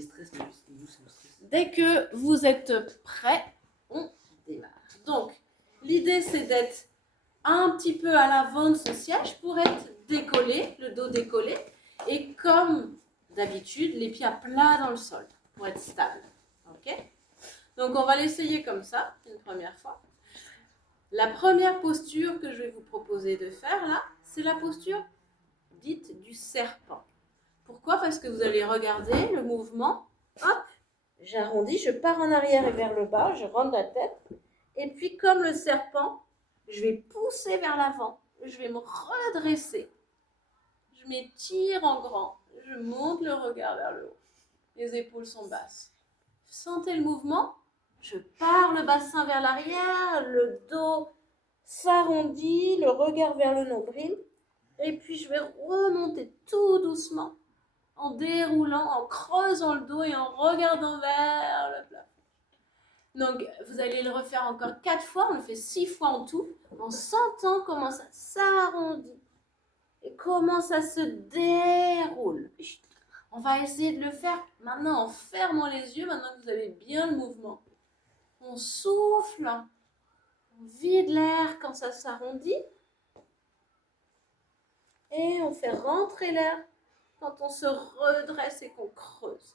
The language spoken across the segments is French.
stress, mais nous, c'est le stress. Dès que vous êtes prêts, on démarre. Donc, l'idée, c'est d'être un petit peu à l'avant de son siège pour être décollé, le dos décollé. Et comme d'habitude, les pieds à plat dans le sol pour être stable. Ok ? Donc, on va l'essayer comme ça, une première fois. La première posture que je vais vous proposer de faire là, c'est la posture dite du serpent. Pourquoi ? Parce que vous allez regarder le mouvement. Hop, j'arrondis, je pars en arrière et vers le bas, je rentre la tête. Et puis, comme le serpent, je vais pousser vers l'avant. Je vais me redresser. Je m'étire en grand. Je monte le regard vers le haut. Les épaules sont basses. Sentez le mouvement. Je pars le bassin vers l'arrière, le dos s'arrondit, le regard vers le nombril. Et puis, je vais remonter tout doucement en déroulant, en creusant le dos et en regardant vers le plafond. Donc, vous allez le refaire encore 4 fois, on le fait 6 fois en tout, en sentant comment ça s'arrondit et comment ça se déroule. On va essayer de le faire maintenant en fermant les yeux, maintenant que vous avez bien le mouvement. On souffle, on vide l'air quand ça s'arrondit et on fait rentrer l'air quand on se redresse et qu'on creuse.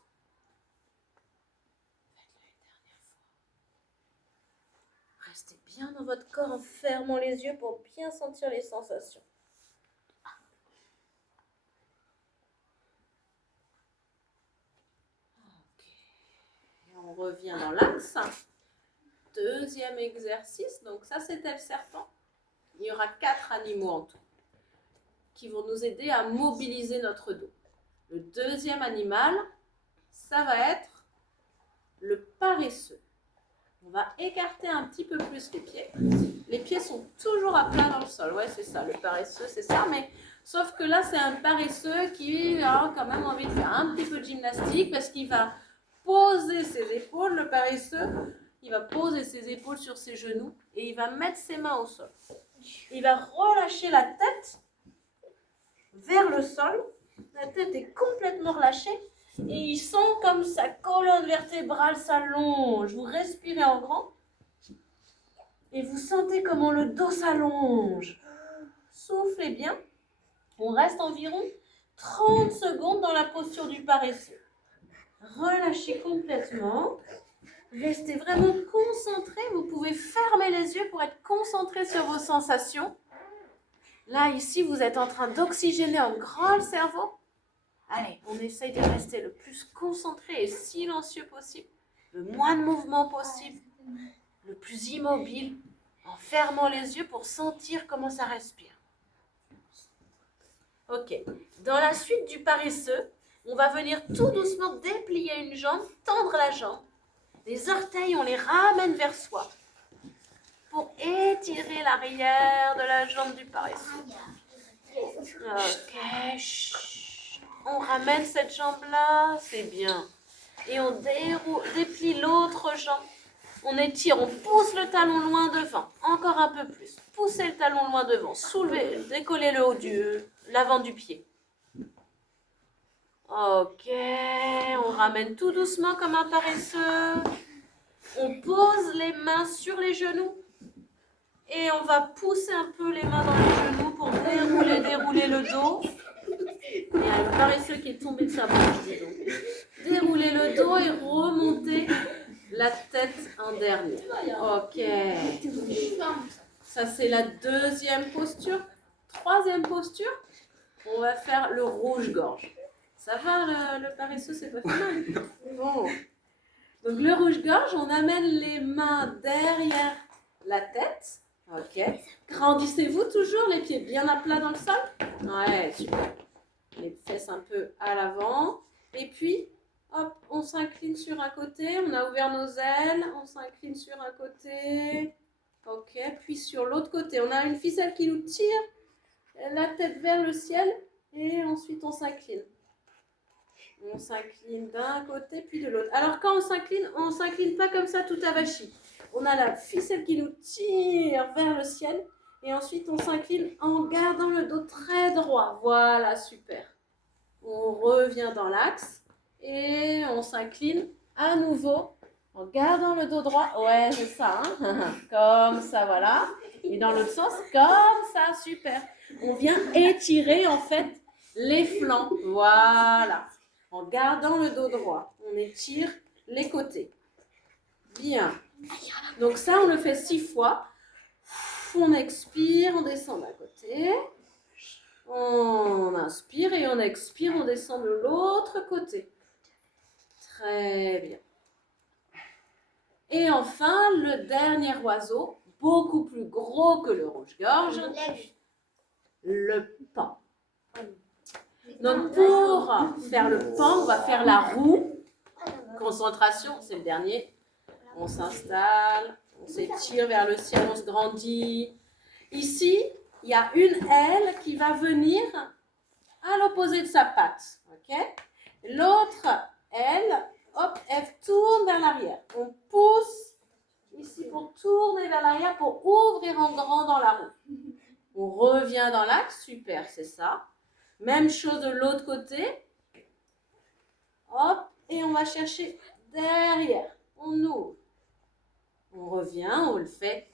Restez bien dans votre corps en fermant les yeux pour bien sentir les sensations. Ok. Et on revient dans l'axe. Deuxième exercice. Donc ça, c'était le serpent. Il y aura 4 animaux en tout qui vont nous aider à mobiliser notre dos. Le deuxième animal, ça va être le paresseux. On va écarter un petit peu plus les pieds. Les pieds sont toujours à plat dans le sol. Ouais, c'est ça, le paresseux, c'est ça. Mais sauf que là, c'est un paresseux qui a quand même envie de faire un petit peu de gymnastique parce qu'il va poser ses épaules, le paresseux, il va poser ses épaules sur ses genoux et il va mettre ses mains au sol. Il va relâcher la tête vers le sol. La tête est complètement relâchée. Et il sent comme sa colonne vertébrale s'allonge. Vous respirez en grand. Et vous sentez comment le dos s'allonge. Soufflez bien. On reste environ 30 secondes dans la posture du paresseux. Relâchez complètement. Restez vraiment concentré. Vous pouvez fermer les yeux pour être concentré sur vos sensations. Là, ici, vous êtes en train d'oxygéner en grand le cerveau. Allez, on essaye de rester le plus concentré et silencieux possible, le moins de mouvement possible, le plus immobile, en fermant les yeux pour sentir comment ça respire. Ok, dans la suite du paresseux, on va venir tout doucement déplier une jambe, tendre la jambe. Les orteils, on les ramène vers soi pour étirer l'arrière de la jambe du paresseux. Ok, on ramène cette jambe-là, c'est bien. Et on déplie l'autre jambe. On étire, on pousse le talon loin devant. Encore un peu plus. Poussez le talon loin devant. Soulevez, décollez le haut l'avant du pied. Ok, on ramène tout doucement comme un paresseux. On pose les mains sur les genoux. Et on va pousser un peu les mains dans les genoux pour dérouler le dos. Il y a le paresseux qui est tombé de sa branche, dis donc. Dérouler le dos et remonter la tête en dernier. Ok. Ça, c'est la deuxième posture. Troisième posture, on va faire le rouge-gorge. Ça va, le paresseux, c'est pas mal. Bon. Donc, le rouge-gorge, on amène les mains derrière la tête. Ok. Grandissez-vous toujours, les pieds bien à plat dans le sol. Ouais, super. Les fesses un peu à l'avant. Et puis, hop, on s'incline sur un côté. On a ouvert nos ailes. On s'incline sur un côté. Ok, puis sur l'autre côté. On a une ficelle qui nous tire la tête vers le ciel. Et ensuite, on s'incline. On s'incline d'un côté, puis de l'autre. Alors, quand on s'incline pas comme ça tout avachi. On a la ficelle qui nous tire vers le ciel. Et ensuite, on s'incline en gardant le dos très droit. Voilà, super. On revient dans l'axe et on s'incline à nouveau en gardant le dos droit. Ouais, c'est ça. Hein. Comme ça, voilà. Et dans l'autre sens, comme ça, super. On vient étirer en fait les flancs. Voilà. En gardant le dos droit, on étire les côtés. Bien. Donc ça, on le fait 6 fois. On expire, on descend d'un côté. On inspire et on expire, on descend de l'autre côté. Très bien. Et enfin, le dernier oiseau, beaucoup plus gros que le rouge-gorge, le paon. Donc pour faire le paon, on va faire la roue. Concentration, c'est le dernier. On s'installe, on s'étire vers le ciel, on se grandit. Ici, il y a une aile qui va venir à l'opposé de sa patte. Okay? L'autre aile, hop, elle tourne vers l'arrière. On pousse ici pour tourner vers l'arrière, pour ouvrir en grand dans la roue. On revient dans l'axe, super, c'est ça. Même chose de l'autre côté. Hop, et on va chercher derrière. On ouvre. On revient, on le fait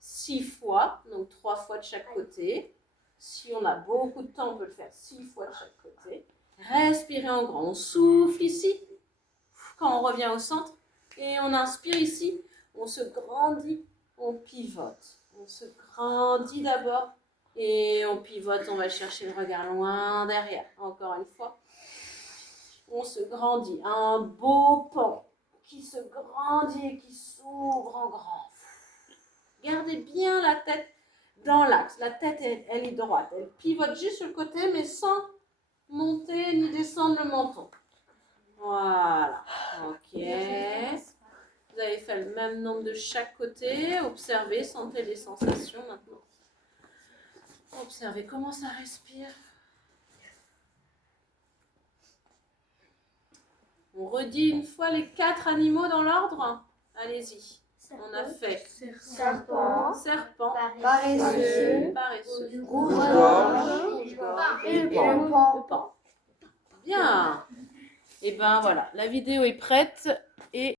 6 fois, donc 3 fois de chaque côté. Si on a beaucoup de temps, on peut le faire 6 fois de chaque côté. Respirez en grand. On souffle ici, quand on revient au centre. Et on inspire ici. On se grandit, on pivote. On se grandit d'abord et on pivote. On va chercher le regard loin derrière. Encore une fois. On se grandit. Un beau pan qui se grandit et qui s'ouvre en grand. Gardez bien la tête dans l'axe. La tête, elle est droite. Elle pivote juste sur le côté, mais sans monter ni descendre le menton. Voilà. Ok. Vous avez fait le même nombre de chaque côté. Observez, sentez les sensations maintenant. Observez comment ça respire. On redit une fois les 4 animaux dans l'ordre. Allez-y. On a fait serpent, paresseux, rouge-gorge et le paon. Bien. Et ben voilà, la vidéo est prête et